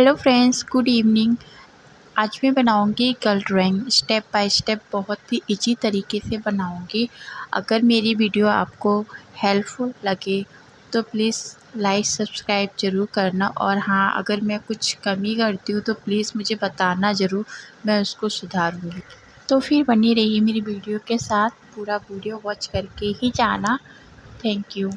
Hello friends, good evening. आज मैं बनाऊंगी girl drawing step by step, बहुत ही इजी तरीके से बनाऊंगी। अगर मेरी वीडियो आपको हेल्पफुल लगे तो प्लीज़ लाइक सब्सक्राइब ज़रूर करना। और हाँ, अगर मैं कुछ कमी करती हूँ तो प्लीज़ मुझे बताना ज़रूर, मैं उसको सुधारूँगी। तो फिर बनी रहिए मेरी वीडियो के साथ, पूरा वीडियो वॉच करके ही जाना। Thank you.